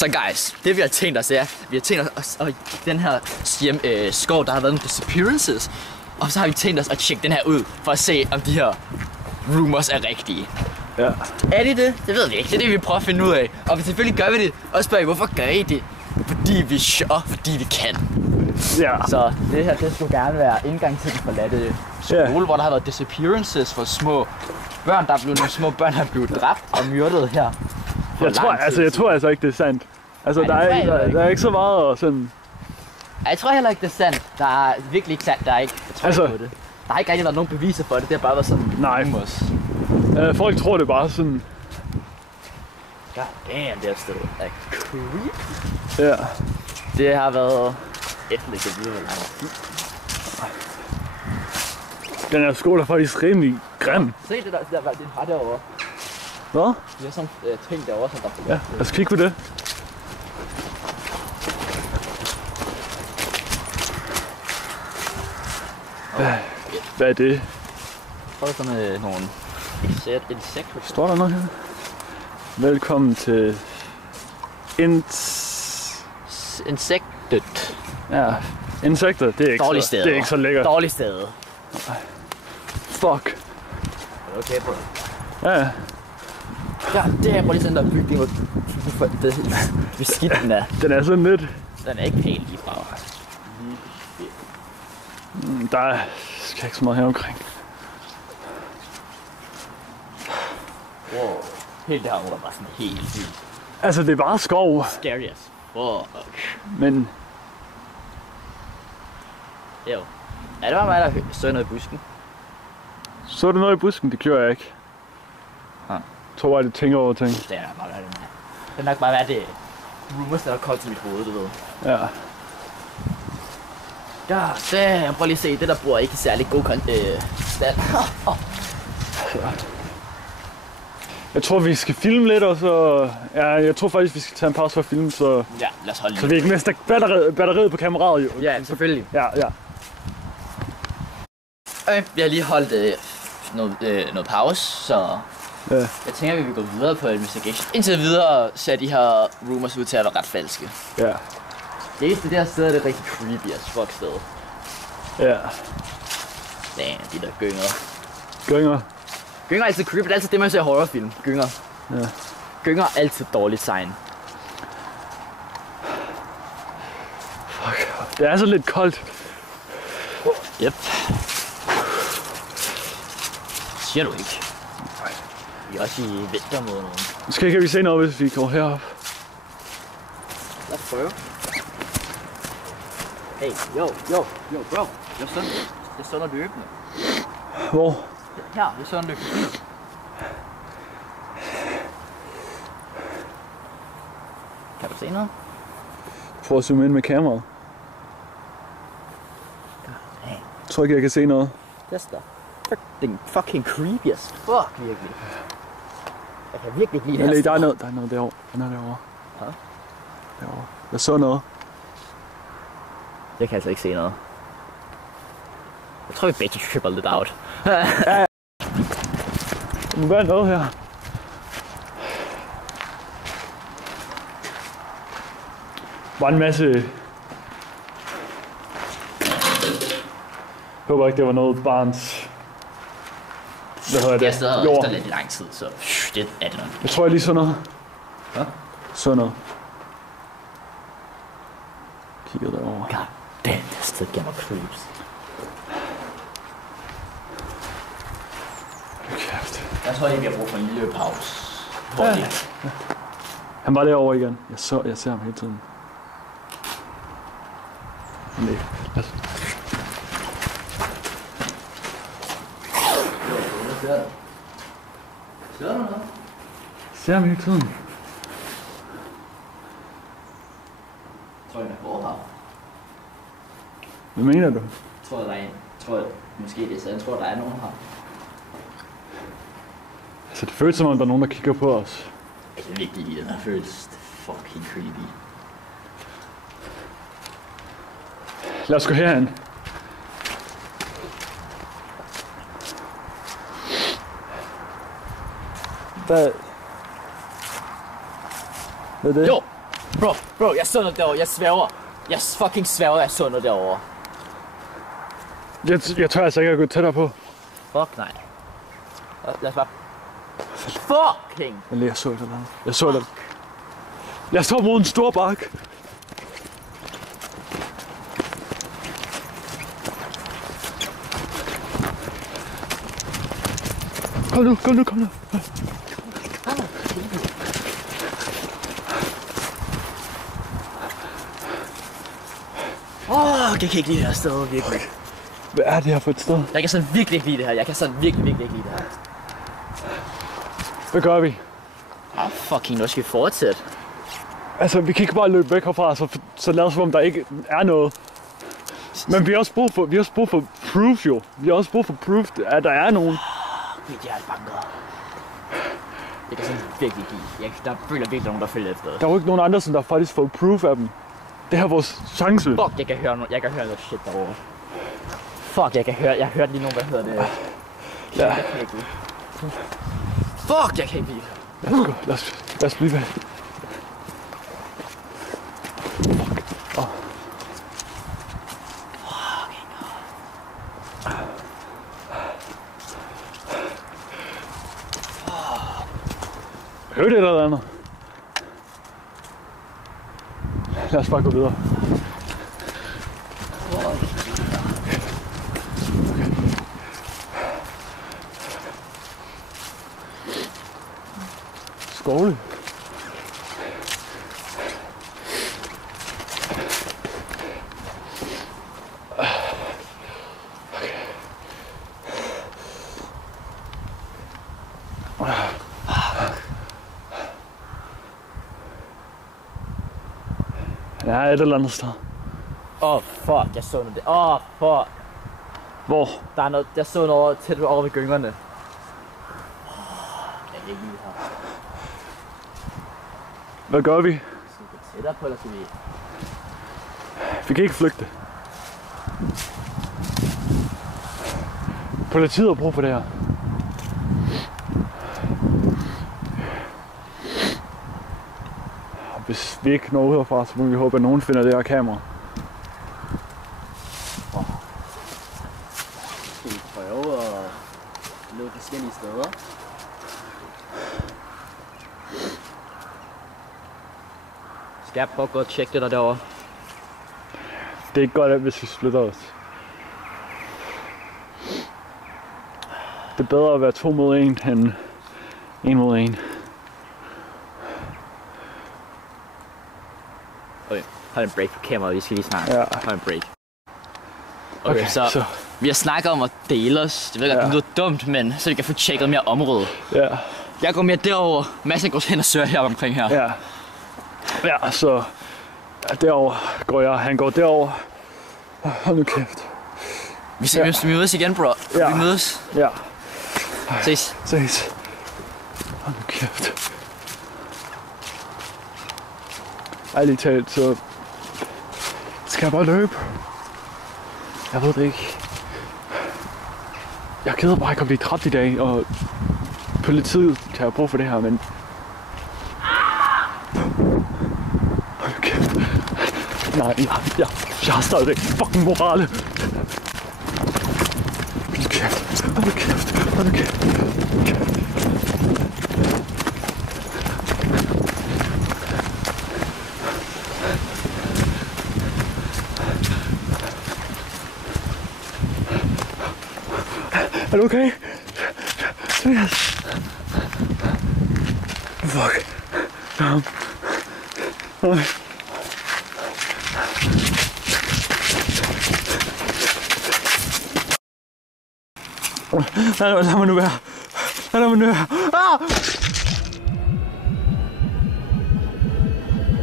Så guys, det vi har tænkt os er, vi har tænkt os at den her skov, der har været nogle disappearances. Og så har vi tænkt os at tjekke den her ud, for at se om de her rumors er rigtige. Ja. Er de det? Det ved vi ikke. Det er det vi prøver at finde ud af. Og selvfølgelig gør vi det. Og spørger I, hvorfor gør I det? Fordi vi og fordi vi kan. Ja. Så det her, det skulle gerne være indgang til den forladte skole, hvor der har været disappearances for små børn. Nogle små børn, der er blevet dræbt og myrdet her. Jeg tror altså ikke, det er sandt. Altså, der er ikke så meget sådan... Jeg tror heller ikke, det er sandt. Der er virkelig ikke sandt. Der er ikke. Jeg tror ikke på det. Der har ikke rigtig været nogen beviser for det. Det har bare været sådan... Nej. Folk tror det bare sådan... God damn, det her sted er creepy. Ja. Det har været... Efterligt at vide, hvor lang tid. Den her skole er faktisk rimelig grim. Se det der, det har derovre. Hvad? Vi har sådan ting derovre, som der... Ja, lad os kigge på det. Hvad er det? Prøv sådan nogle insekter. Står der noget her? Velkommen til Insektet. Ja, insekter, det er ikke Dårlig så, sted. det er ikke så lækkert. Dårlig sted. Fuck. Okay, bro. Ja. Ja, det her, prøv lige sådan der bygning, hvor beskidt den er. Den er sådan lidt... Den er ikke pæn lige fra. Der skal ikke så meget her omkring. Wow. Helt derovre var bare sådan helt vildt. Altså, det er bare skov. Scary as fuck. Men... Jo. Ja, det var mig, der så noget i busken. Så du noget i busken? Det gjorde jeg ikke. Jeg tror bare, det tænker over ting. Det er bare det. Det er nok bare været det rumors, der er koldt til mit hoved, du ved. Ja. Ja, det, prøv lige at se, det der bor ikke særlig god stand. Jeg tror, vi skal filme lidt, og så... Ja, jeg tror faktisk, vi skal tage en pause for at filme, så... Ja, lad os holde så vi ikke mister batteriet på kameraet, jo. Ja, selvfølgelig. Ja. Okay, vi har lige holdt noget pause, så... Ja. Jeg tænker, vi vil gå videre på investigation. Indtil videre ser de her rumors ud til at være ret falske. Ja. Det eneste der sted er det rigtig creepy as fuck sted. Ja. Damn, de der gynger. Gynger. Gynger er altid creepy, det er altid det, man ser i horrorfilm. Gynger. Ja. Gynger er altid dårligt tegn. Fuck. Det er så lidt koldt. Yep. Siger du ikke? Nej. Vi er også i vintermåneden. Måske kan vi se noget, hvis vi går herop. Lad os prøve. Hey, yo, bro. Jeg står løbende. Hvor? Her, jeg står løbende. Kan du se noget? Prøv at zoome ind med kameraet. Hey. Jeg tror ikke, jeg kan se noget. Det er fucking creepy as fuck, virkelig. Jeg kan virkelig ikke lide det her. Der er noget derovre. Der er noget derovre. Ja? Derovre. Jeg så noget. Jeg kan altså ikke se noget. Jeg tror, vi begge tripper lidt out. Der må være noget her. Var en masse... Jeg håber ikke, det var noget barns... Hvad hedder det? Jeg står lidt i lang tid, så det er det nok. Jeg tror, jeg lige så noget. Hvad? Så noget. Kigger derovre. God damn, det sted giver mig creeps. Kæft. Jeg tror lige, vi har brug for en lille pause. Ja. Han var derovre igen. Jeg ser ham hele tiden. Nej. Ser du noget? Ser ham hele tiden. Tror jeg, den er her. Hvad mener du? Måske det er sandt. Jeg tror, der er nogen her. Altså, det føles som om, der er nogen, der kigger på os. Det er vigtigt i den her følelse. Det er fucking creepy. Lad os gå herhen. Hvad er det? Jo, Bro, jeg så noget derovre. Jeg sværger. Jeg fucking sværger, jeg så noget derovre. Jeg tør altså ikke at gå tættere på. Fuck nej. Lad os bare... Fucking! Men jeg så det der. Jeg så det. Jeg står mod en stor bakke. Kom nu. Jeg kan ikke lide det her sted, virkelig. Hvad er det her for et sted? Jeg kan sådan virkelig ikke lide det her. Jeg kan sådan virkelig ikke lide det her. Hvad gør vi? Fucking, nu skal vi fortsætte. Altså, vi kan ikke bare løbe væk herfra, så lad os som om der ikke er noget. Men vi har også brug for proof, jo. Vi har også brug for proof, at der er nogen. Mit hjerte banker. Jeg kan sådan virkelig give. Der føler virkelig nogen, der følger efter. Der er jo ikke nogen andre, der faktisk får proof af dem. Det her er vores chance. Fuck, jeg kan høre noget shit derovre. Fuck, jeg hørte lige nogen, hvad hedder det? Ja. Fuck, jeg kan ikke lide det. Lad os blive væk. Hør det eller andet? Lad os bare gå videre. Skåle. Ja, et eller andet sted. Fuck, jeg så noget der. Fuck. Hvor? Der er noget, jeg så noget tæt over ved gyngerne. Jeg kan ikke lide her. Hvad gør vi? Skal vi gå tættere på, eller skal vi... Vi kan ikke flygte. Politiet har brug for det her. Hvis vi ikke når ud herfra, så må vi håbe, at nogen finder det her kamera. Skal vi prøve at løbe forskellige steder? Skal jeg prøve at gå og tjekke det der derovre? Det er ikke godt, hvis vi splitter os. Det er bedre at være 2 mod 1 end 1 mod 1. Okay, hold en break på kameraet, vi skal lige snakke. Ja. Hold en break. Okay, så vi har snakket om at dele os. Det ved godt, det lyder dumt, men så vi kan få tjekket mere område. Ja. Jeg går mere derover. Madsen går hen og søger her omkring her. Ja. Ja, så derover går jeg. Han går derover. Hold nu kæft. Vi mødes igen, bro. Ja. Vi mødes. Ja. Ses. Hold nu kæft. Ærligt talt, så skal jeg bare løbe. Jeg ved det ikke. Jeg gider bare ikke at blive dræbt i dag, og politiet kan have brug for det her, men... Hold nu kæft. Nej, jeg har stadigvæk fucking morale. Hold nu kæft. Er du okay? Tobias? Fuck. Nej. Lad mig nu være.